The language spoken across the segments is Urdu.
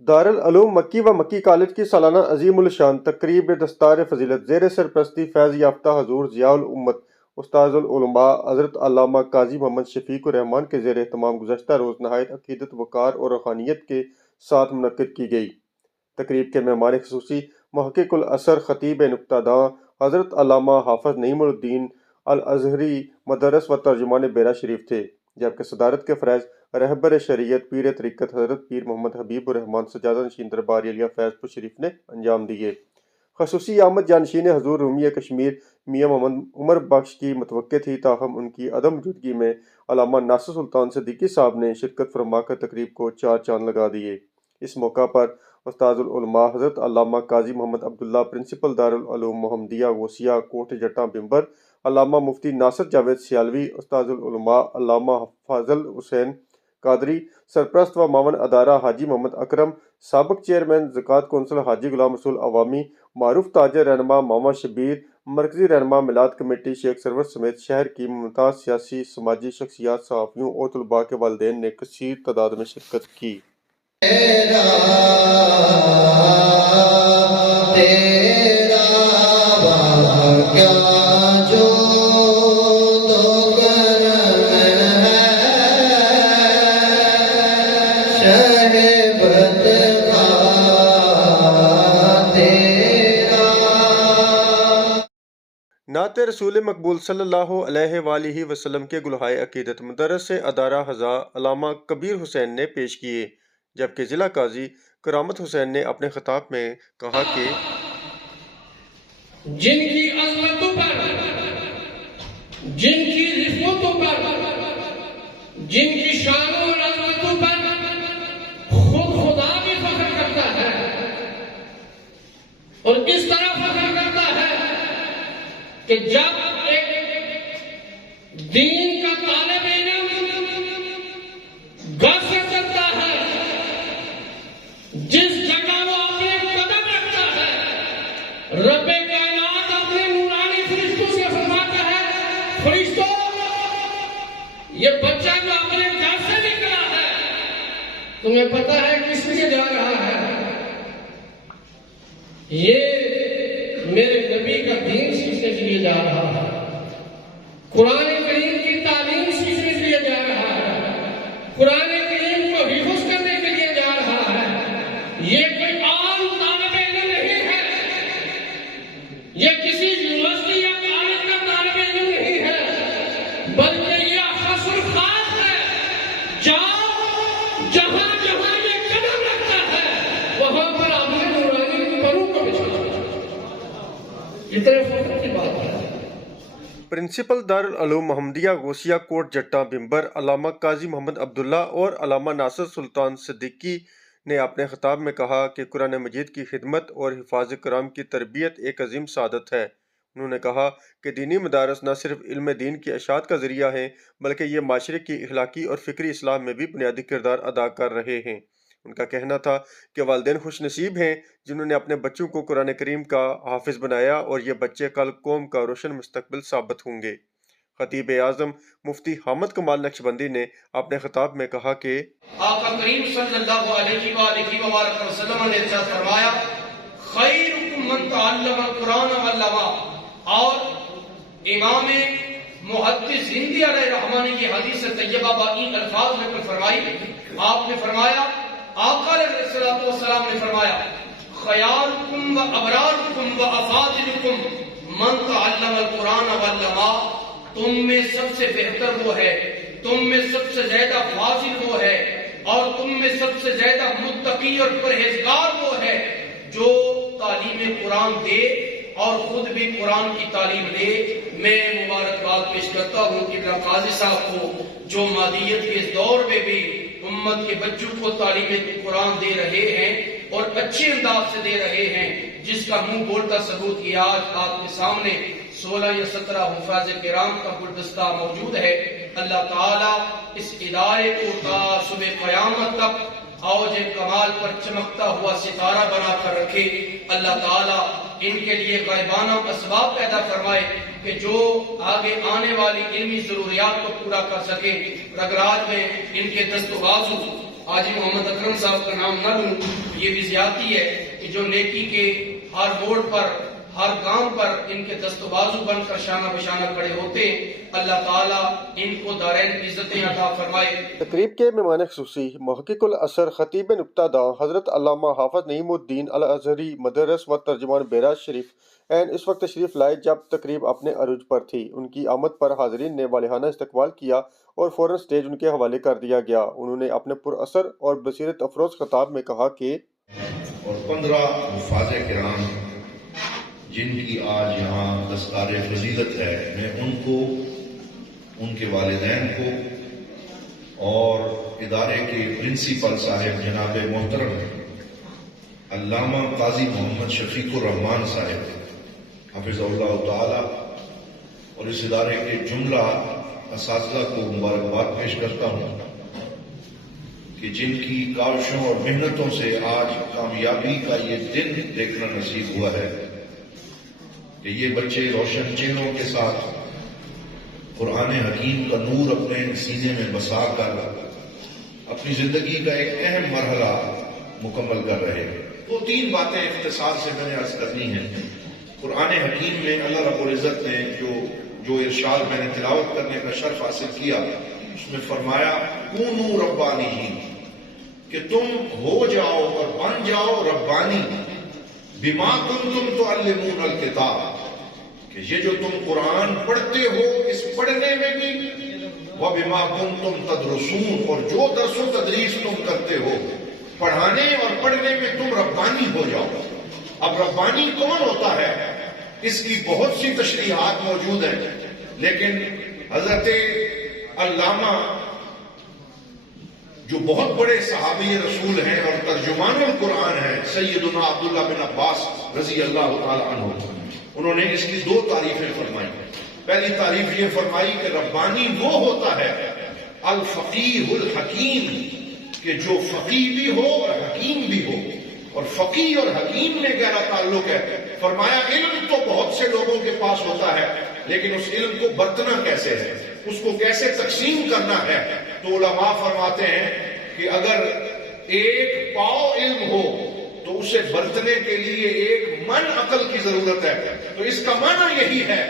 دارالعلوم مکی و مکی کالج کی سالانہ عظیم الشان تقریب دستار فضیلت زیر سرپرستی فیض یافتہ حضور ضیاء الامت استاذ العلماء حضرت علامہ قاضی محمد شفیق الرحمان کے زیر اہتمام گزشتہ روز نہایت عقیدت وقار اور روحانیت کے ساتھ منعقد کی گئی۔ تقریب کے مہمان خصوصی محقق الاثر خطیب نکتہ داں حضرت علامہ حافظ نعیم الدین الازہری مدرس و ترجمان بیرا شریف تھے، جبکہ صدارت کے فرائض رہبر شریعت پیر طریقت حضرت پیر محمد حبیب الرحمان سجادہ نشین دربار عالیہ فیض پور شریف نے انجام دیے۔ خصوصی آمد جانشین حضور رومی کشمیر میاں محمد عمر بخش کی متوقع تھی، تاہم ان کی عدم موجودگی میں علامہ ناصر سلطان صدیقی صاحب نے شرکت فرما کر تقریب کو چار چاند لگا دیے۔ اس موقع پر استاذ العلماء حضرت علامہ قاضی محمد عبداللہ پرنسپل دارالعلوم محمدیہ غوثیہ کوٹ جٹاں بمبر، علامہ مفتی ناصر جاوید سیالوی، استاذ العلماء علامہ فاضل حسین قادری، سرپرست و معاون ادارہ حاجی محمد اکرم، سابق چیئرمین زکوٰۃ کونسل حاجی غلام رسول عوامی، معروف تاجر رہنما ماما شبیر، مرکزی رہنما میلاد کمیٹی شیخ سرور سمیت شہر کی ممتاز سیاسی سماجی شخصیات، صحافیوں اور طلباء کے والدین نے کثیر تعداد میں شرکت کی۔ نعت رسول مقبول صلی اللہ علیہ وآلہ وسلم کے گلہائے عقیدت مدرس ادارہ حضا علامہ کبیر حسین نے پیش کیے، جبکہ ضلع قاضی کرامت حسین نے اپنے خطاب میں کہا کہ جن کی عظمتوں پر، جن کی رفعتوں پر، جن کی شانوں اور عظمتوں پر خود خدا بھی فخر کرتا ہے اور اس طرح فخر کرتا ہے کہ جب ایک دین کا طالب علم گھر سے چلتا ہے، جس جگہ وہ اپنے قدم رکھتا ہے، رب کائنات اپنے نورانی فرشتوں سے فرماتا ہے، فرشتوں یہ بچہ جو اپنے گھر سے نکلا ہے تمہیں پتا ہے کس لیے جا رہا ہے؟ یہ میرے نبی کا دین سیکھنے کے لیے جا رہا ہے، قرآن کریم کی تعلیم سیکھنے کے لیے جا رہا ہے، قرآن کریم کو حفظ کرنے کے لیے جا رہا ہے۔ یہ کوئی عام طالب علم نہیں ہے، یہ کسی یونیورسٹی یا کالج کا طالب علم نہیں ہے، بلکہ یہ اخص الخاص ہے۔ جہاں جہاں یہ قدم رکھتا ہے وہاں پر اپنے نورانی پروں کو بچھاتا ہے۔ اتنے فخر کی بات ہے۔ پرنسپل دارالعلوم محمدیہ غوثیہ کوٹ جٹاں بمبر علامہ قاضی محمد عبداللہ اور علامہ ناصر سلطان صدیقی نے اپنے خطاب میں کہا کہ قرآن مجید کی خدمت اور حفاظ کرام کی تربیت ایک عظیم سعادت ہے۔ انہوں نے کہا کہ دینی مدارس نہ صرف علم دین کی اشاعت کا ذریعہ ہیں بلکہ یہ معاشرے کی اخلاقی اور فکری اصلاح میں بھی بنیادی کردار ادا کر رہے ہیں۔ ان کا کہنا تھا کہ والدین خوش نصیب ہیں جنہوں نے اپنے بچوں کو قرآن کریم کا حافظ بنایا اور یہ بچے کل قوم کا روشن مستقبل ثابت ہوں گے۔ خطیب اعظم مفتی حامد کمال نقشبندی نے اپنے خطاب میں کہا کہ آقا کریم صلی اللہ علیہ وآلہ وبارک وسلم نے ارشاد فرمایا، خیرکم من تعلم القرآن وعلمہ، اور امام محدث ہندی علیہ رحمہ نے یہ حدیث طیبہ باقی الفاظ میں فرمائی۔ آپ نے فرمایا، آقا علیہ السلام نے فرمایا، خیارکم و ابرارکم و افاضلکم من تعلم القرآن وعلمہ، تم میں سب سے بہتر وہ ہے، تم میں سب سے زیادہ فاضل وہ ہے، اور تم میں سب سے زیادہ متقی اور پرہیزگار وہ ہے جو تعلیم قرآن دے اور خود بھی قرآن کی تعلیم لے۔ میں مبارکباد پیش کرتا ہوں کہ قاضی صاحب کو جو مادیت کے اس دور میں بھی امت کے بچوں کو تعلیم قرآن دے رہے ہیں اور اچھے انداز سے دے رہے ہیں، جس کا منہ بولتا ثبوت یہ آج آپ کے سامنے 16 یا 17 حفاظ کرام کا گلدستہ موجود ہے۔ اللہ تعالیٰ اس ادارے کو تا صبح قیامت تک اوج کمال پر چمکتا ہوا ستارہ بنا کر رکھے۔ اللہ تعالیٰ ان کے لیے غائبانہ اسباب پیدا فرمائے کہ جو آگے آنے والی علمی ضروریات کو پورا کر سکے۔ رگراج میں ان کے دست و بازو حاجی محمد اکرم صاحب کا نام نہ لوں یہ بھی زیادتی ہے کہ جو نیکی کے ہر موڑ پر ہر کام پر ان کے دست و بازو بن کر شانہ بشانہ کھڑے ہوتے ہیں. اللہ تعالیٰ ان کو دارین عزتیں عطا فرمائے. تقریب کے مہمان خصوصی محقق الاثر خطیب نکتہ داں حضرت علامہ حافظ نعیم الدین الازہری مدرس و ترجمان بیراج شریف اس وقت تشریف لائے جب تقریب اپنے عروج پر تھی. ان کی آمد پر حاضرین نے والہانہ استقبال کیا اور فوراً سٹیج ان کے حوالے کر دیا گیا. انہوں نے اپنے پر اثر اور بصیرت افروز خطاب میں کہا کہ اور 15 حفاظ کرام جن کی آج یہاں دستار فضیلت ہے، میں ان کو، ان کے والدین کو اور ادارے کے پرنسپل صاحب جناب محترم علامہ قاضی محمد شفیق الرحمان صاحب حفظ اللہ تعالی اور اس ادارے کے جملہ اساتذہ کو مبارکباد پیش کرتا ہوں کہ جن کی کاوشوں اور محنتوں سے آج کامیابی کا یہ دن دیکھنا نصیب ہوا ہے کہ یہ بچے روشن چہروں کے ساتھ قرآن حکیم کا نور اپنے سینے میں بسا کر اپنی زندگی کا ایک اہم مرحلہ مکمل کر رہے ہیں. 2-3 باتیں اختصار سے میں نے عرض کرنی ہیں. قرآن حکیم میں اللہ رب العزت نے جو ارشاد میں نے تلاوت کرنے کا شرف حاصل کیا، اس میں فرمایا کونوا ربانیین، کہ تم ہو جاؤ اور بن جاؤ ربانی، بما کنتم تعلمون الکتاب، کہ یہ جو تم قرآن پڑھتے ہو اس پڑھنے میں بھی، وبما کنتم تدرسون، اور جو درس و تدریس تم کرتے ہو پڑھانے اور پڑھنے میں تم ربانی ہو جاؤ. اب ربانی کون ہوتا ہے اس کی بہت سی تشریحات موجود ہیں، لیکن حضرت علامہ جو بہت بڑے صحابی رسول ہیں اور ترجمان القرآن ہیں، سیدنا عبداللہ بن عباس رضی اللہ تعالی عنہ، انہوں نے اس کی 2 تعریفیں فرمائی. پہلی تعریف یہ فرمائی کہ ربانی وہ ہوتا ہے الفقیہ الحکیم، کہ جو فقیہ بھی ہو اور حکیم بھی ہو. اور فقیہ اور حکیم میں گہرا تعلق ہے. فرمایا علم تو بہت سے لوگوں کے پاس ہوتا ہے، لیکن اس علم کو برتنا کیسے ہے، اس کو کیسے تقسیم کرنا ہے. تو علماء فرماتے ہیں کہ اگر ایک پاؤ علم ہو تو اسے برتنے کے لیے 1 من عقل کی ضرورت ہے. تو اس کا معنی یہی ہے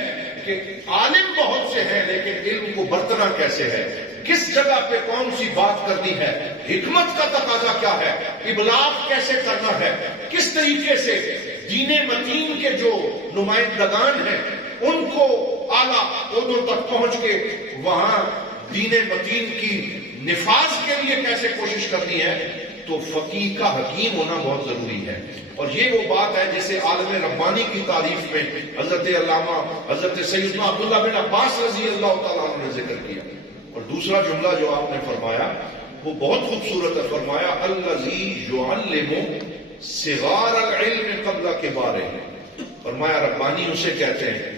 کہ عالم بہت سے ہیں لیکن علم کو برتنا کیسے ہے، کس جگہ پہ کون سی بات کرنی ہے، حکمت کا تقاضا کیا ہے، ابلاغ کیسے کرنا ہے، کس طریقے سے دین متین کے جو نمائندگان ہیں ان کو اعلیٰ عہدوں تک پہنچ کے وہاں دین متین کی نفاذ کے لیے کیسے کوشش کرنی ہے. تو فقیہ کا حکیم ہونا بہت ضروری ہے. اور یہ وہ بات ہے جسے عالم ربانی کی تعریف میں حضرت علامہ حضرت سیدنا عبداللہ بن عباس رضی اللہ تعالیٰ عنہ نے ذکر کیا. اور دوسرا جملہ جو آپ نے فرمایا وہ بہت خوبصورت ہے. فرمایا الذی یعلم صغار العلم قبل کبارہ. فرمایا ربانی اسے کہتے ہیں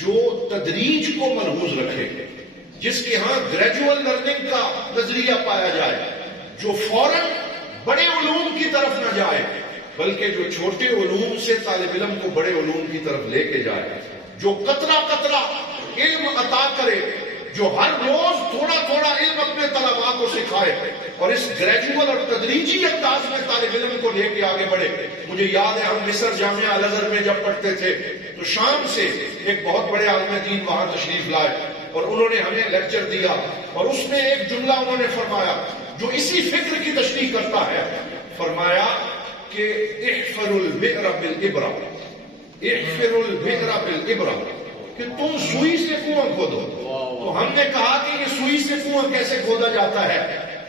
جو تدریج کو ملحوظ رکھے، جس کے ہاں گریجول لرننگ کا نظریہ پایا جائے، جو فوراً بڑے علوم کی طرف نہ جائے بلکہ جو چھوٹے علوم سے طالب علم کو بڑے علوم کی طرف لے کے جائے، جو قطرہ قطرہ علم عطا کرے، جو ہر روز تھوڑا تھوڑا علم اپنے طلباء کو سکھائے اور اس گریجول اور تدریجی انداز میں طالب علم کو لے کے آگے بڑھے. مجھے یاد ہے ہم مصر جامعہ الازہر میں جب پڑھتے تھے تو شام سے ایک بہت بڑے عالم دین وہاں تشریف لائے اور انہوں نے ہمیں لیکچر دیا اور اس میں ایک جملہ انہوں نے فرمایا جو اسی فکر کی تشریح کرتا ہے. فرمایا کہ احفر البئر بالابرہ، احفر البئر بالابرہ، کہ تم سوئی سے کنواں کھودو. تو ہم نے کہا کہ یہ سوئی سے کنواں کیسے کھودا جاتا ہے؟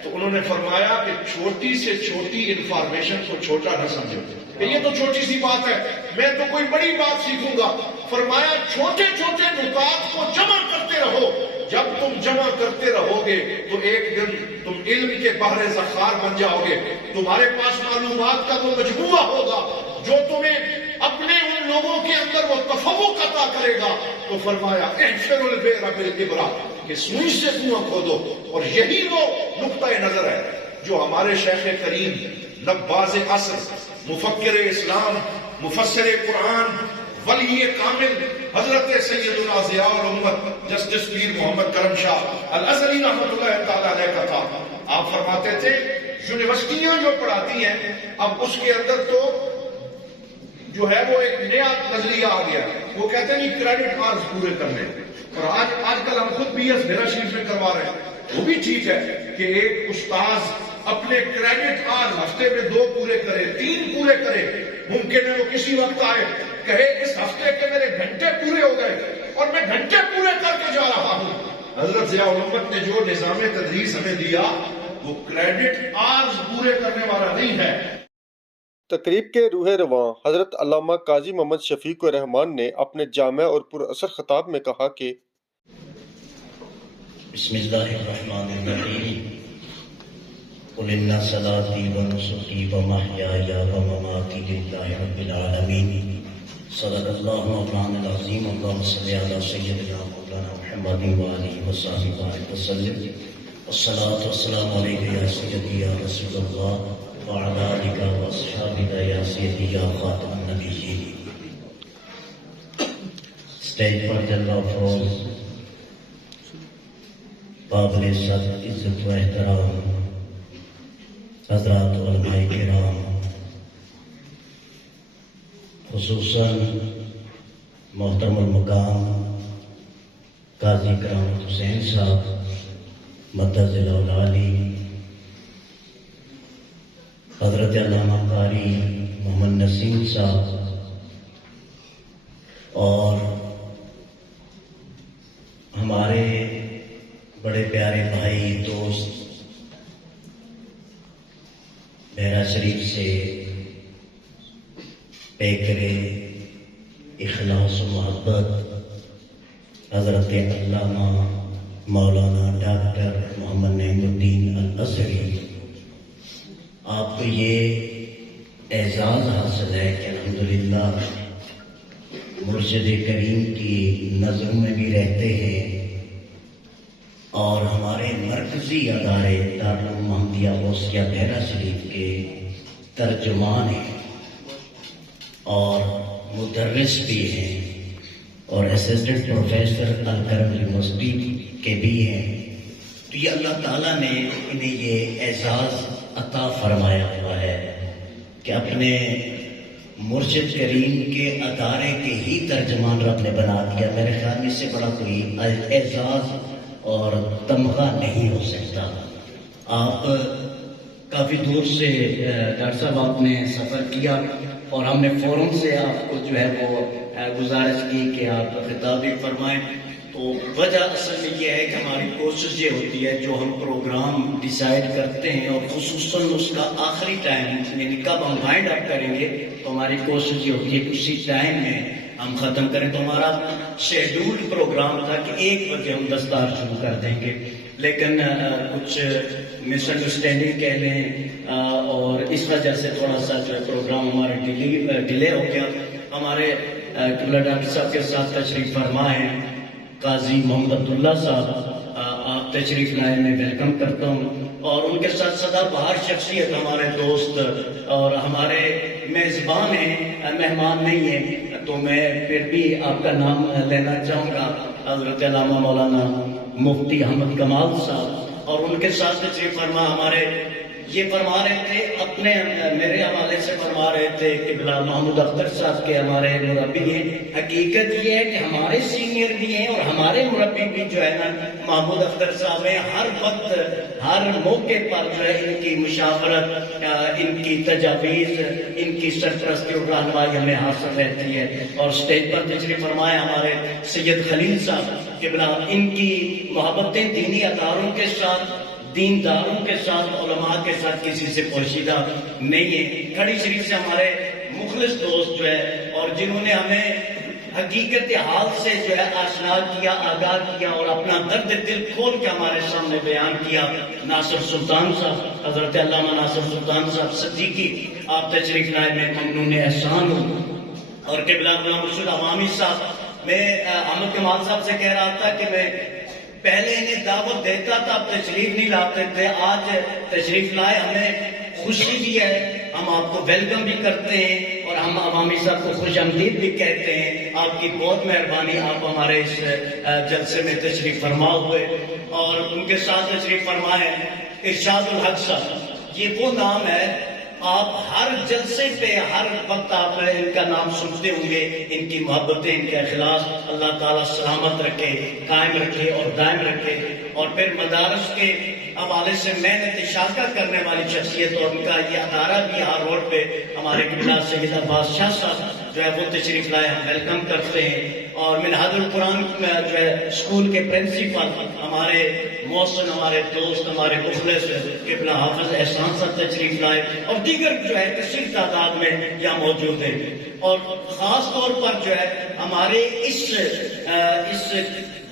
تو انہوں نے فرمایا کہ چھوٹی سے چھوٹی انفارمیشن کو چھوٹا نہ سمجھو کہ یہ تو چھوٹی سی بات ہے، میں تو کوئی بڑی بات سیکھوں گا. فرمایا چھوٹے چھوٹے نکات کو جمع کرتے رہو. جب تم جمع کرتے رہو گے تو ایک دن تم علم کے بحر ذخار بن جاؤ گے. تمہارے پاس معلومات کا وہ مجموعہ ہوگا جو تمہیں اپنے ان لوگوں کے اندر وہ تفوق عطا کرے گا. تو فرمایا احفر البئر بالابرہ، کہ سوئی سے کنواں کھودو. اور یہی وہ نقطۂ نظر ہے جو ہمارے شیخ کریم نباز عصر، مفکر اسلام، مفسر قرآن، ولی کامل حضرت سیدنا ضیاء الامت جسٹس پیر محمد کرم شاہ الازہری رحمۃ اللہ تعالی علیہ کا تھا. آپ فرماتے تھے یونیورسٹیاں جو پڑھاتی ہیں اب اس کے اندر تو جو ہے وہ ایک نیا نظریہ آ گیا، وہ کہتے ہیں کریڈٹ آرز پورے کرنے، اور آج کل ہم خود بی ایس میرا شریف میں کروا رہے ہیں، وہ بھی ٹھیک ہے کہ ایک استاذ اپنے کریڈٹ آرز ہفتے میں 2 پورے کرے، 3 پورے کرے، ممکن ہے وہ کسی وقت آئے کہے اس ہفتے کے میرے گھنٹے پورے ہو گئے اور میں گھنٹے پورے کر کے جا رہا ہوں۔ حضرت ضیاء الامت نے جو نظام تدریس ہمیں دیا وہ کریڈٹ آرز پورے کرنے والا نہیں ہے۔ تقریب کے روح رواں حضرت علامہ قاضی محمد شفیق الرحمان نے اپنے جامع اور پر اثر خطاب میں کہا کہ بسم اللہ الرحمن الرحیم قل ان صلاتی و نسکی و محیای و مماتی للہ رب العالمین صدق اللہ مولانا العظیم اللہم صلی علی سیدنا مولانا محمد و آلہ وصحبہ وسلم والصلاة والسلام علیکہ یا سیدی یا رسول اللہ وعلی آلہ واصحابہ یا سیدی یا خاتم النبیین۔ اسٹیج پر جلوہ افروز قابل عزت و احترام حضرات علماء کرام، خصوصاً محترم المقام قاضی کرامت حسین صاحب مدد العلی، حضرت علامہ قاری محمد نسیم صاحب، اور ہمارے بڑے پیارے بھائی دوست بحیرہ شریف سے پیکرے اخلاص و محبت حضرت علامہ مولانا ڈاکٹر محمد نعیم الدین الازہری، آپ کو یہ اعزاز حاصل ہے کہ الحمدللہ مرشد کریم کی نظروں میں بھی رہتے ہیں اور ہمارے مرکزی ادارے دارالعلوم محمدیہ غوثیہ بحیرہ شریف کے ترجمان ہیں اور مدرس بھی ہیں اور اسسٹنٹ پروفیسر الکرم یونیورسٹی کے بھی ہیں، تو یہ اللہ تعالیٰ نے انہیں یہ اعزاز عطا فرمایا ہوا ہے کہ اپنے مرشد کریم کے ادارے کے ہی ترجمان رب نے بنا دیا۔ میرے خیال میں اس سے بڑا کوئی اعزاز اور تمغہ نہیں ہو سکتا۔ آپ کافی دور سے ڈاکٹر صاحب آپ نے سفر کیا اور ہم نے فوراً سے آپ کو جو ہے وہ گزارش کی کہ آپ خطاب بھی فرمائیں، تو وجہ اصل میں یہ ہے کہ ہماری کوشش یہ ہوتی ہے جو ہم پروگرام ڈیسائیڈ کرتے ہیں اور خصوصاً اس کا آخری ٹائم یعنی کب ہم وائنڈ اپ کریں گے، تو ہماری کوشش یہ ہوتی ہے کہ اسی ٹائم میں ہم ختم کریں۔ تو ہمارا شیڈول پروگرام تھا کہ 1 بجے ہم دستار شروع کر دیں گے، لیکن کچھ مس انڈرسٹینڈنگ کہہ لیں اور اس وجہ سے تھوڑا سا جو ہے پروگرام ہمارا ڈیلے ہو گیا۔ ہمارے قبلہ ڈاکٹر صاحب کے ساتھ تشریف فرما ہیں قاضی محمد عبداللہ صاحب، آپ تشریف لائے، میں ویلکم کرتا ہوں، اور ان کے ساتھ سدا بہار شخصیت ہمارے دوست اور ہمارے میزبان ہیں، مہمان نہیں ہیں، تو میں پھر بھی آپ کا نام لینا چاہوں گا، حضرت علامہ مولانا مفتی احمد کمال صاحب، اور ان کے ساتھ تشریف فرما ہمارے یہ فرما رہے تھے اپنے میرے حوالے سے فرما رہے تھے کہ بلال محمود اختر صاحب کے ہمارے مربی ہیں۔ حقیقت یہ ہے کہ ہمارے سینئر بھی ہیں اور ہمارے مربی بھی جو ہے نا محمود اختر صاحب ہیں، ہر وقت ہر موقع پر جو ہے ان کی مشاورت، ان کی تجاویز، ان کی سرپرستی اور رہنمائی ہمیں حاصل رہتی ہے۔ اور اسٹیج پر تشریف فرمائے ہمارے سید خلیل صاحب کہ بلال ان کی محبتیں دینی اداروں کے ساتھ، دینداروں کے ساتھ، علماء کے ساتھ کسی سے پوشیدہ نہیں ہے۔ کھڑی شریف سے ہمارے مخلص دوست جو ہے اور جنہوں نے ہمیں حقیقت حال سے جو ہے آشنا کیا، آگاہ کیا اور اپنا درد دل کھول کے ہمارے سامنے بیان کیا، ناصر سلطان صاحب، حضرت علامہ ناصر سلطان صاحب صدیقی، آپ تشریف لائے، میں ممنون احسان ہوں۔ اور قبلہ غلام رسول عوامی صاحب، میں احمد کمال صاحب سے کہہ رہا تھا کہ میں پہلے انہیں دعوت دیتا تھا، اب تشریف نہیں لاتے تھے، آج تشریف لائے، ہمیں خوشی بھی ہے، ہم آپ کو ویلکم بھی کرتے ہیں اور ہم عوامی صاحب کو خوش آمدید بھی کہتے ہیں۔ آپ کی بہت مہربانی، آپ ہمارے اس جلسے میں تشریف فرما ہوئے، اور ان کے ساتھ تشریف فرمائے ارشاد الحق صاحب، یہ وہ نام ہے، آپ ہر جلسے پہ ہر وقت آپ ان کا نام سنتے ہوں گے. ان کی محبتیں، ان کا اخلاص اللہ تعالیٰ سلامت رکھے، قائم رکھے اور دائم رکھے. اور پھر مدارس کے حوالے سے محنت شاکہ کرنے والی شخصیت، اور ان کا یہ ادارہ بھی ہر روڈ پہ ہمارے قبلہ سید عباس شاہ صاحب جو ہے وہ تشریف لائے، ہم ویلکم کرتے ہیں. اور منہاج القرآن جو ہے اسکول کے پرنسپل ہمارے محسن، ہمارے دوست، ہمارے مخلص قبلہ حافظ احسان صاحب تشریف لائے، اور دیگر جو ہے کثیر تعداد میں یہاں موجود ہیں. اور خاص طور پر جو ہے ہمارے اس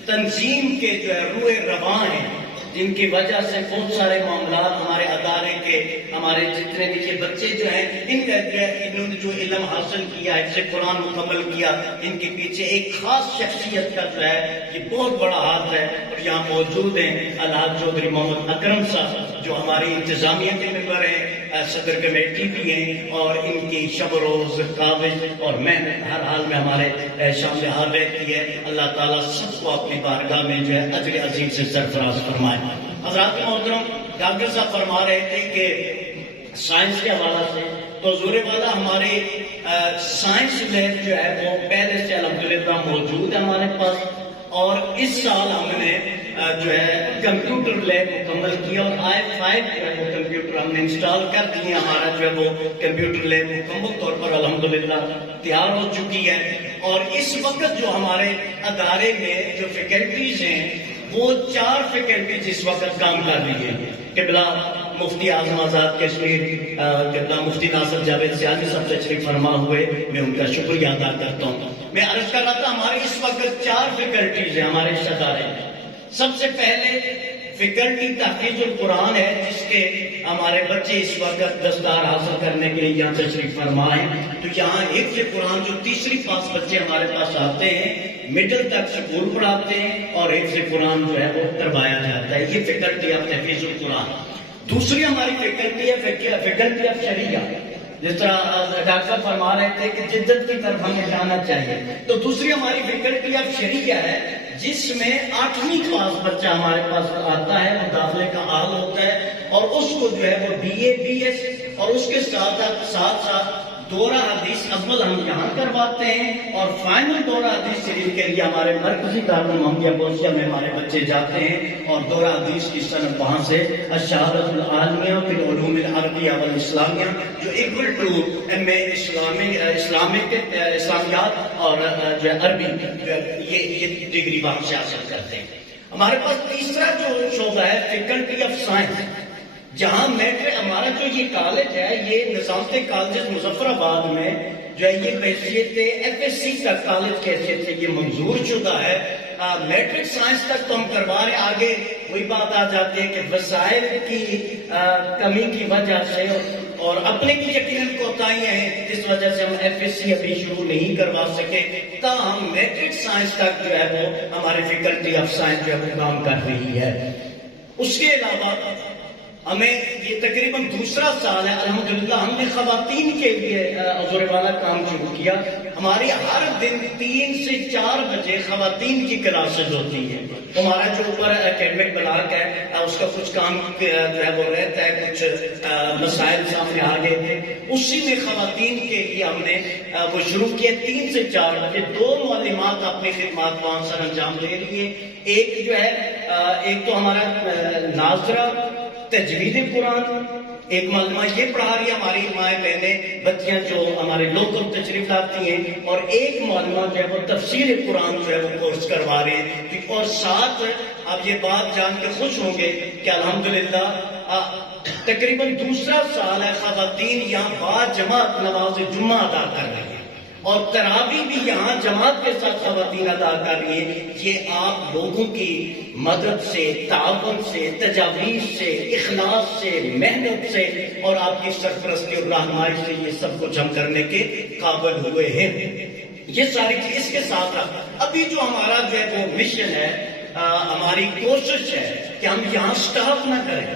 تنظیم کے جو ہے روح رواں ہیں، جن کی وجہ سے بہت سارے معاملات ہمارے ادارے کے، ہمارے جتنے بھی یہ بچے جو ہیں، انہوں نے جو علم حاصل کیا، حفظ قرآن مکمل کیا، ان کے پیچھے ایک خاص شخصیت کا جو ہے یہ بہت بڑا ہاتھ ہے. اور یہاں موجود ہیں الحاج چودھری محمد اکرم صاحب جو ہماری انتظامیہ کے ممبر ہیں، صدر کمیٹی بھی ہیں، اور ان کی شب و روز کاوش اور محنت ہر حال میں ہمارے شامل حال رہتی ہے. اللہ تعالیٰ سب کو اپنی بارگاہ میں جو ہے اجر عظیم سے سرفراز فرمائے. حضرات محترم، ڈاکٹر صاحب فرما رہے تھے کہ سائنس کے حوالے سے تو زور والا ہمارے سائنس لیب جو ہے وہ پہلے سے الحمدللہ موجود ہے ہمارے پاس. اور اس سال ہم نے جو ہے کمپیوٹر لیب مکمل کیا، اور i5 جو ہے وہ کمپیوٹر ہم نے انسٹال کر دیے. ہمارا جو ہے وہ کمپیوٹر لیب مکمل طور پر الحمدللہ تیار ہو چکی ہے. اور اس وقت جو ہمارے ادارے میں جو فیکلٹیز ہیں وہ 4 فیکلٹیز اس وقت کام کر رہی ہیں. قبلہ مفتی اعظم آزاد کشمیر قبلہ مفتی ناصر جاوید سیاسی صاحب تشریف فرما ہوئے، میں ان کا شکریہ ادا کرتا ہوں. میں عرض کر رہا تھا ہمارے اس وقت 4 فیکلٹیز ہیں ہمارے اس ادارے میں. سب سے پہلے فیکلٹی تحفیظ القرآن ہے، جس کے ہمارے بچے اس وقت دستار حاصل کرنے کے لیے یہاں تشریف فرما ہیں. تو یہاں حفظ قرآن جو تیسری پاس بچے ہمارے پاس آتے ہیں، مڈل تک سکول پڑھاتے ہیں، اور حفظ قرآن جو ہے وہ کروایا جاتا ہے. یہ فیکلٹی آف تحفیظ القرآن. دوسری ہماری فیکلٹی ہے فیکلٹی آف شریعہ. جس طرح ڈاکٹر صاحب فرما رہے تھے کہ جدت کی طرف ہمیں جانا چاہیے، تو دوسری ہماری فیکلٹی آف شریعہ ہے، جس میں 8ویں کلاس بچہ ہمارے پاس آتا ہے، وہ داخلے کا حال ہوتا ہے، اور اس کو جو ہے وہ BA BS اور اس کے ساتھ ساتھ دورہ حدیث اول ہم یہاں کرواتے ہیں، اور فائنل دورہ حدیث شریف کے لیے ہمارے مرکزی دارالمحمدیہ بوسیہ میں ہمارے بچے جاتے ہیں، اور دورہ حدیث کی سند وہاں سے الشہادۃ العالمیہ فی العلوم العربیہ والاسلامیہ جو ایکول ٹو MA اسلامیات اور جو ہے عربی یہ ڈگری وہاں سے حاصل کرتے ہیں. ہمارے پاس تیسرا جو شعبہ ہے فیکلٹی آف سائنس، جہاں میٹرک ہمارا جو یہ کالج ہے، یہ نظامت کالجز مظفر آباد میں جو ہے یہ بحیثیت FSC کا کالج کی حیثیت سے یہ منظور شدہ ہے. میٹرک سائنس تک تو ہم کروا رہے ہیں. آگے وہی بات آ جاتی ہے کہ وسائل کی کمی کی وجہ سے اور اپنے کی یقیناً کوتاہیاں ہیں، جس وجہ سے ہم FSC ابھی شروع نہیں کروا سکے. تاہم میٹرک سائنس تک جو ہے وہ ہماری فیکلٹی آف سائنس جو ہے وہ کام کر رہی ہے. اس کے علاوہ ہمیں یہ تقریباً دوسرا سال ہے الحمدللہ ہم نے خواتین کے لیے حضور والا کام شروع کیا. ہماری ہر دن 3 سے 4 بجے خواتین کی کلاسز ہوتی ہیں. ہمارا جو اوپر اکیڈمک بلاک ہے اس کا کچھ کام جو ہے وہ رہتا ہے، کچھ مسائل سامنے آ گئے تھے، اسی میں خواتین کے لیے ہم نے وہ شروع کیا 3 سے 4 بجے. 2 معلمات اپنی خدمات وہاں سر انجام دے رہی ہیں. ایک جو ہے ایک تو ہمارا ناظرہ تجوید قرآن، ایک معلومہ یہ پڑھا رہی ہے، ہماری مائیں بہنیں بچیاں جو ہمارے لوکل تشریف لاتی ہیں، اور ایک معلومہ جو ہے وہ تفسیر قرآن جو ہے وہ کورس کروا رہے ہیں. اور ساتھ آپ یہ بات جان کے خوش ہوں گے کہ الحمدللہ تقریباً دوسرا سال ہے خواتین یہاں با جماعت نماز جمعہ ادا کر رہی ہیں، اور تراویح بھی یہاں جماعت کے ساتھ خواتین ادا کر رہی ہیں. یہ آپ لوگوں کی مدد سے، تعاون سے، تجاویز سے، اخلاص سے، محنت سے اور آپ کی سرپرستی اور رہنمائی سے یہ سب کچھ ہم کرنے کے قابل ہوئے ہیں. یہ ساری چیز اس کے ساتھ ابھی جو ہمارا جو ہے وہ مشن ہے، ہماری کوشش ہے کہ ہم یہاں سٹاف نہ کریں.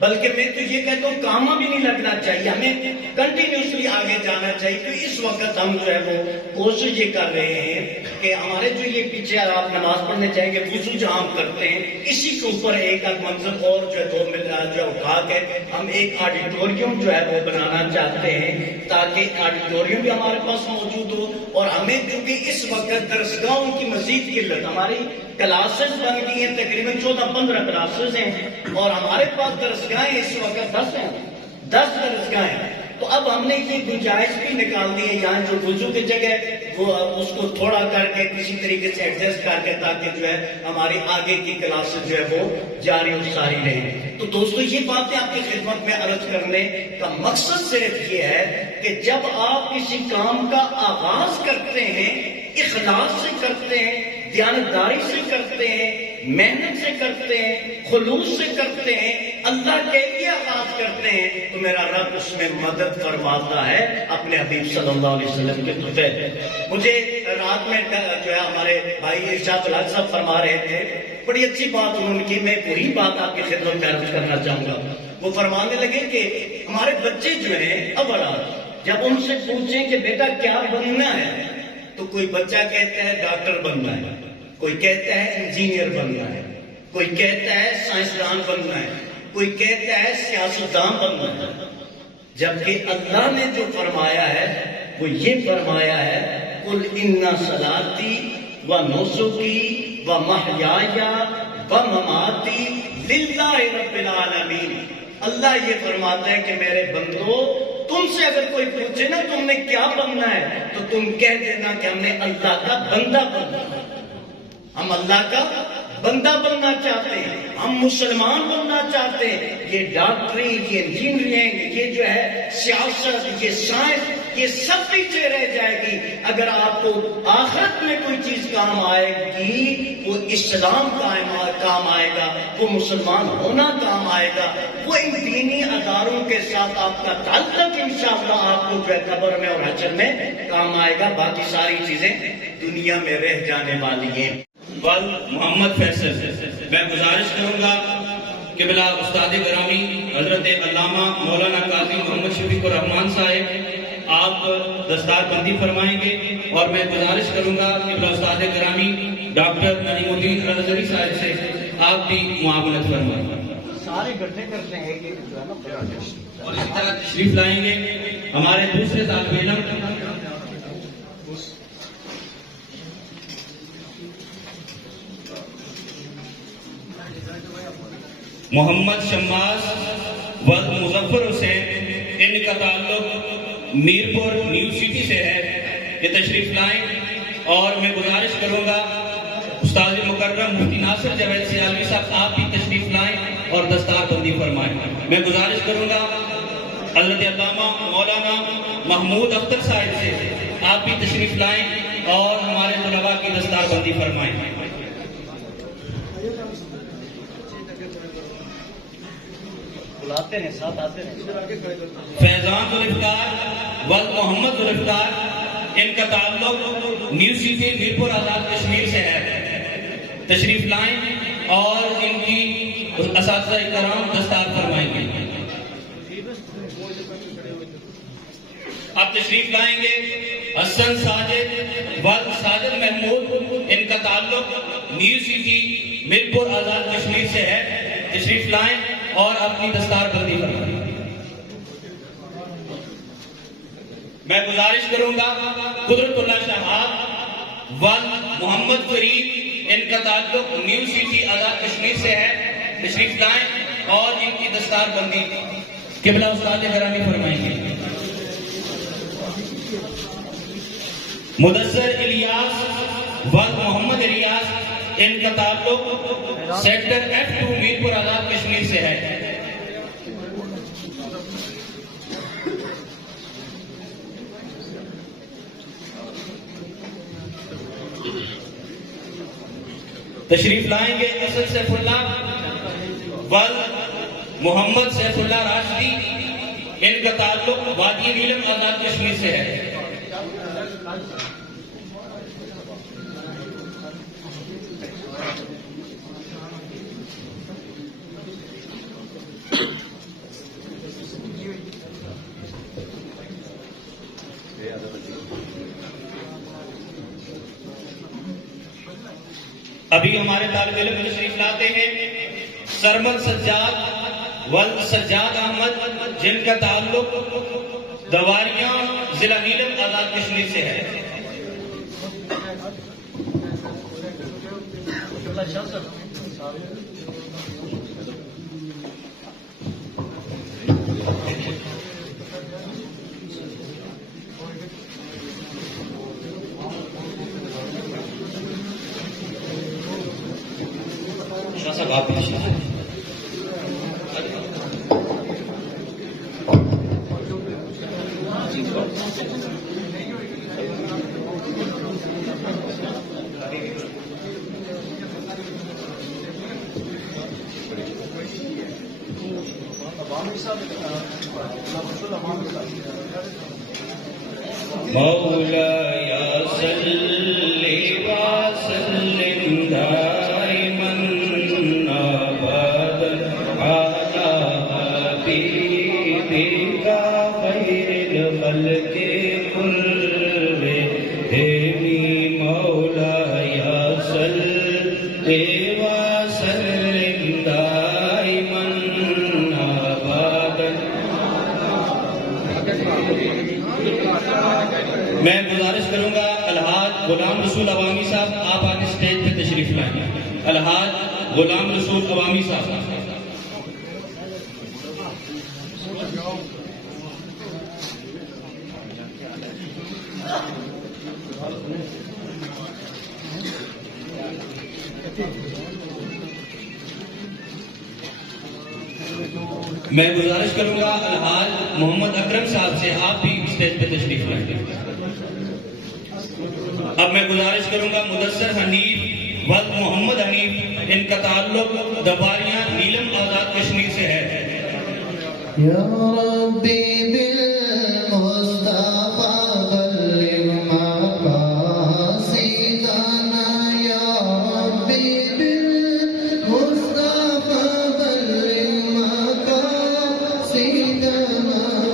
بلکہ میں تو یہ کہتا ہوں کام بھی نہیں لگنا چاہیے، ہمیں کنٹینیوسلی آگے جانا چاہیے۔ تو اس وقت ہم جو ہے وہ کوشش یہ کر رہے ہیں کہ ہمارے جو یہ پیچھے آپ نماز پڑھنے جائیں گے وضو جہاں ہم کرتے ہیں، اسی کے اوپر ایک آدھ منظر اور جو ہے 2 مل رہا جو اٹھا کے ہم ایک آڈیٹوریم جو ہے وہ بنانا چاہتے ہیں، تاکہ آڈیٹوریم بھی ہمارے پاس موجود ہو۔ اور ہمیں کیونکہ اس وقت درسگاہوں کی مزید قلت، ہماری کلاسز بن گئی ہیں، تقریباً 14-15 کلاسز ہیں، اور ہمارے پاس درسگاہیں اس وقت 10 ہیں، 10 درسگاہیں۔ تو اب ہم نے یہ گنجائش بھی نکال دی ہے یہاں جو وضو کی جگہ وہ اس کو تھوڑا کر کے کسی طریقے سے ایڈجسٹ کر کے، تاکہ جو ہے ہماری آگے کی کلاسز جو ہے وہ جاری و ساری رہیں۔ تو دوستو یہ باتیں آپ کی خدمت میں عرض کرنے کا مقصد صرف یہ ہے کہ جب آپ کسی کام کا آغاز کرتے ہیں، اخلاص سے کرتے ہیں، دیانتداری سے کرتے ہیں، محنت سے کرتے ہیں، خلوص سے کرتے ہیں، اللہ کے لیے آغاز کرتے ہیں، تو میرا رب اس میں مدد فرماتا ہے اپنے حبیب صلی اللہ علیہ وسلم کے تحفے۔ مجھے رات میں جو ہے ہمارے بھائی ارشاد الحق صاحب فرما رہے تھے، بڑی اچھی بات انہوں نے کی، میں وہی بات آپ کی خدمت میں عرض کرنا چاہوں گا۔ وہ فرمانے لگے کہ ہمارے بچے جو ہیں جب ان سے پوچھیں کہ بیٹا کیا بننا ہے، تو کوئی بچہ کہتا ہے ڈاکٹر بننا ہے، کوئی کہتا ہے انجینئر بننا ہے، کوئی کہتا ہے سائنسدان بننا ہے، کوئی کہتا ہے سیاستدان بننا ہے۔ جبکہ اللہ نے جو فرمایا ہے وہ یہ فرمایا ہے قُلْ إِنَّ صَلَاتِي وَنُسُكِي وَمَحْيَايَ وَمَمَاتِي لِلَّهِ رَبِّ الْعَالَمِينَ۔ اللہ یہ فرماتا ہے کہ میرے بندو، تم سے اگر کوئی پوچھے نا تم نے کیا بننا ہے، تو تم کہہ دینا کہ ہم نے اللہ کا بندہ بننا ہے، ہم اللہ کا بندہ بننا چاہتے ہیں، ہم مسلمان بننا چاہتے ہیں۔ یہ ڈاکٹری، یہ انجینئرنگ، یہ جو ہے سیاست، یہ سائنس، یہ سب پیچھے رہ جائے گی۔ اگر آپ کو آخرت میں کوئی چیز کام آئے گی، وہ اسلام کام آئے گا، وہ مسلمان ہونا کام آئے گا، وہ ان دینی اداروں کے ساتھ آپ کا تعلق انشاءاللہ آپ کو جو ہے قبر میں اور حشر میں کام آئے گا۔ باقی ساری چیزیں دنیا میں رہ جانے والی ہیں۔ محمد فیصل، میں گزارش کروں گا کہ بلا استاد گرامی حضرت علامہ مولانا قاضی محمد شفیق الرحمان صاحب آپ دستار بندی فرمائیں گے، اور میں گزارش کروں گا کہ بلا استاد گرامی ڈاکٹر نعیم الدین الازہری صاحب سے آپ بھی معاونت فرمائیں گے۔ سارے گڈھے کرتے ہیں کہ جو ہے نا، اور اس طرح تشریف لائیں گے ہمارے دوسرے طالب علم محمد شماس ولد مظفر حسین، ان کا تعلق میرپور نیو سٹی سے ہے، یہ تشریف لائیں۔ اور میں گزارش کروں گا استاد مکرم مفتی ناصر جاوید سیالوی صاحب آپ بھی تشریف لائیں اور دستار بندی فرمائیں۔ میں گزارش کروں گا حضرت علامہ مولانا محمود اختر صاحب سے آپ بھی تشریف لائیں اور ہمارے طلباء کی دستار بندی فرمائیں۔ بلاتے ہیں، ساتھ آتے ہیں۔ فیضان ذوالفقار ولد محمد ذوالفقار، ان کا تعلق نیو سٹی میرپور آزاد کشمیر سے ہے، تشریف لائیں اور ان کی اساتذہ کرام دستار فرمائیں گے۔ اب تشریف لائیں گے حسن ساجد ولد ساجد محمود، ان کا تعلق نیو سٹی میرپور آزاد کشمیر سے ہے، تشریف لائیں اور اپنی دستار بندی فرمائیں۔ میں گزارش کروں گا قدرت اللہ شہاب ولد محمد فرید، ان کا تعلق نیو سٹی آزاد کشمیر سے ہے، تشریف لائیں اور ان کی دستار بندی قبلہ استاد گرامی فرمائیں گے۔ مدثر الیاس ولد محمد الیاس، ان کا تعلق سیکٹر F2 میرپور آزاد کشمیر سے ہے۔ تشریف لائیں گے اسد سیف اللہ ولد محمد سیف اللہ راشدی، ان کا تعلق وادی نیلم آزاد کشمیر سے ہے۔ ابھی ہمارے طالب علم تشریف لاتے ہیں سرمد سجاد ولد سجاد احمد، جن کا تعلق دواریاں ضلع نیلم آزاد کشمیر سے ہے۔ شاہ صاحب آپ بھی تشریف لائیں۔ مولاي صل وسلم دائما ابدا على حبيبك خير الخلق كلهم مولاي صل وسلم دائما ابدا۔ میں گزارش کروں گا الحاج غلام رسول عوامی صاحب، آپ آگے اسٹیج پہ تشریف لائیں۔ الحاج غلام رسول عوامی صاحب۔ میں گزارش کروں گا الحاج محمد اکرم صاحب سے، آپ بھی اسٹیج پہ تشریف لائیں۔ اب میں گزارش کروں گا مدثر حنیف ولد محمد حنیف، ان کا تعلق دواریاں نیلم آزاد کشمیر سے ہے۔ یا ربی بالمصطفیٰ بلغ مقاصدنا، یا ربی بالمصطفیٰ بلغ مقاصدنا،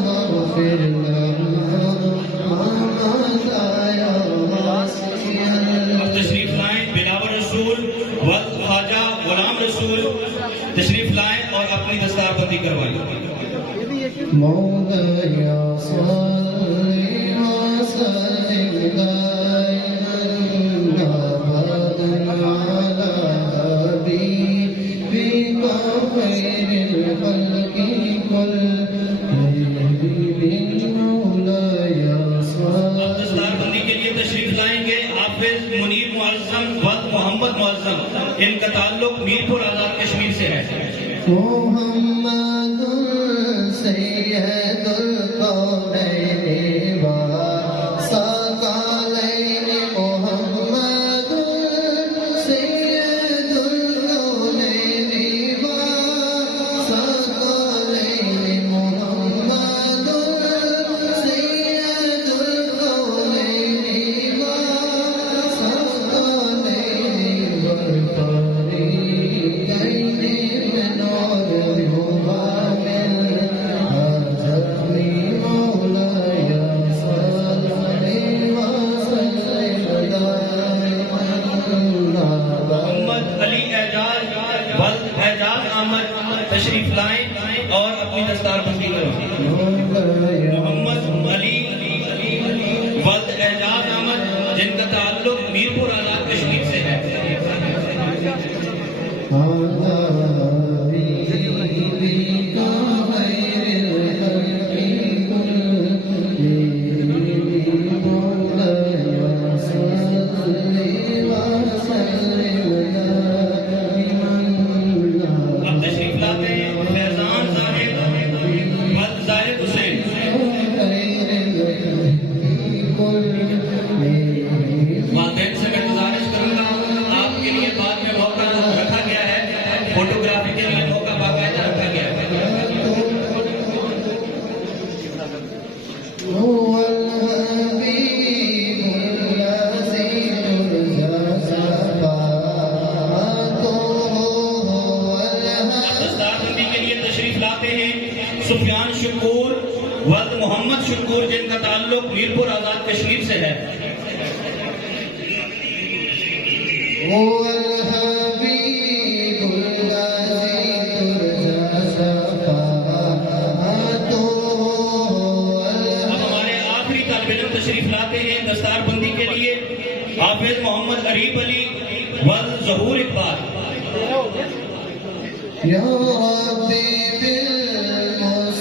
واغفر لنا ما مضى یا واسع۔ اب تشریف لائیں بلاول رسول ولد خواجہ غلام رسول، تشریف لائیں اور اپنی دستار بندی کروائیں۔ مولاي صل وسلم دائما ابدا على حبيبك خير الخلق كلهم مولاي صل۔ اب دستار بندی کے لیے تشریف لائیں گے حافظ منیر معظم ولد محمد معظم، ان کا تعلق میرپور آزاد کشمیر سے ہے۔ محمد سید القونین والثقلین، محمد سید القونین والثقلین، محمد سید القونین والثقلین، والفریقین من محمد علی اعجاز ولد اعجاز احمد، تشریف لائیں اور اپنی دستار بندی کریں۔ محمد علی ولد اعجاز احمد، جن کا تعلق میرپور آزاد کشمیر سے ہے۔ اب تشریف لاتے ہیں فیضان زاہد ولد زاہد حسین۔ والدین سے میں گزارش کروں گا، آپ کے لیے بعد میں موقع رکھا گیا ہے، فوٹوگرافی کے لیے موقع باقاعدہ رکھا گیا ہے۔ هو الحبيب الذي ترجى شفاعته، هو الحبيب۔ دستار بندی کے لیے تشریف لاتے ہیں سفیان شکور ولد محمد شکور، جن کا تعلق میرپور آزاد کشمیر سے ہے۔ هو الحبيب آتے ہیں دستار بندی کے لیے حافظ محمد عریب علی والظہور اقبال. یا ربی بالمصطفیٰ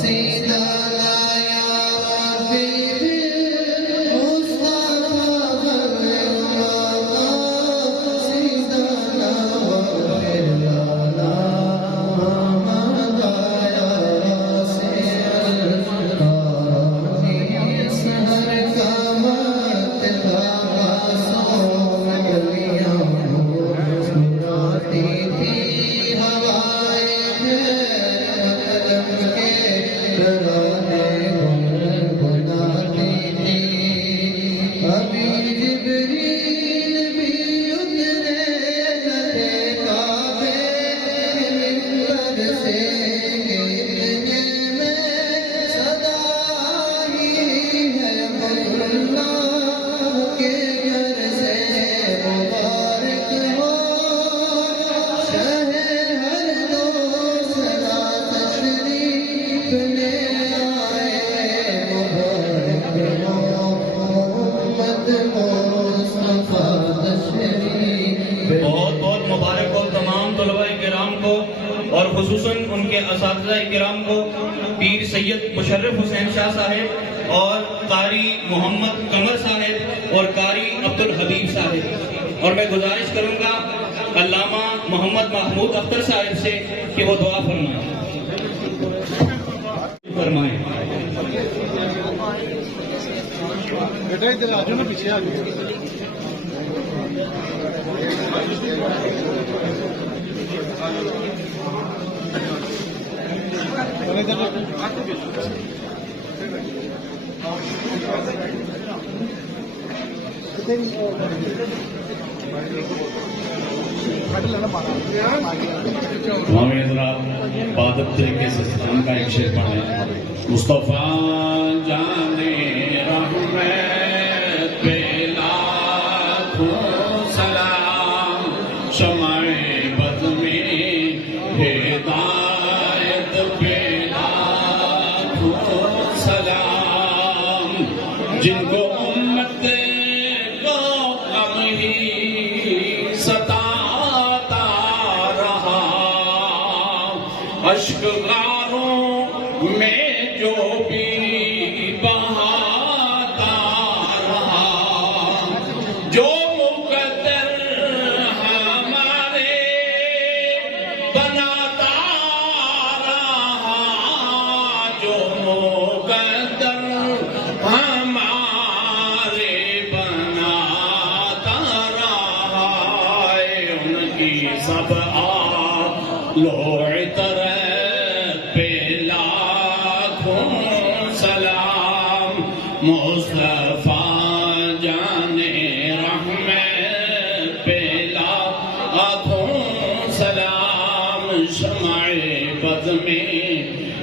سیدنا یا ربی بالمصطفیٰ سیدنا واغفر لنا بہت بہت مبارک ہو تمام طلباء کرام کو اور خصوصاً ان کے اساتذہ کرام کو، پیر سید مشرف حسین شاہ صاحب اور قاری محمد قمر صاحب اور قاری عبدالحبیب صاحب. اور میں گزارش کروں گا علامہ محمد محمود اختر صاحب سے کہ وہ دعا فرمائیں. تمام حضرات بادب طریقے سے سلام کا ایک شعر پڑھیں. مصطفیٰ جانے رحمت پہ لاکھوں سلام، شمع بز میں ہدایت پہ لاکھوں سلام، جن کو امت کو غم ہی ستاتا رہا، اشک غاروں میں جو بھی بہاتا رہا، جو مقدر ہمارے بناتا رہا، جو مقدر ہمارے بناتا رہا، ان کی سب عطرت پہ لاکھوں سلام، مصطفیٰ جانے رحمت پہ لاکھوں سلام، شمع بز میں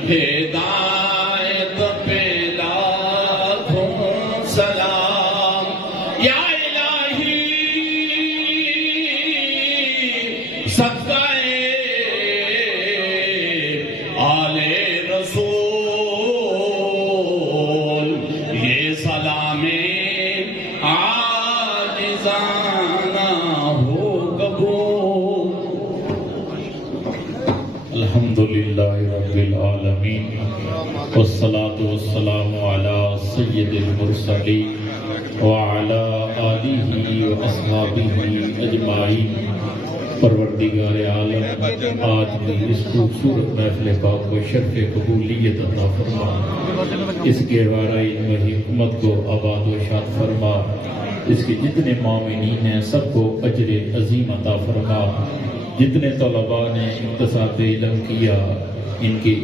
ہدایت پہ لاکھوں سلام. یا الہی صدقہ آل رسول یہ سلام عاجزانہ ہو قبول. الحمدللہ رب العالمین والصلاة والسلام علی سید المرسلین وعلی آلہ واصحابہ اجمعین. پروردگار عالم آج بھی اس خوبصورت محفل پاک کو شرف قبولیت عطا فرما، اس گہوارہ علم و حکمت کو آباد و شاد فرما، اس کے جتنے معاونین ہیں سب کو اجر عظیم عطا فرما. جتنے طلباء نے اقتصاد علم کیا ان کی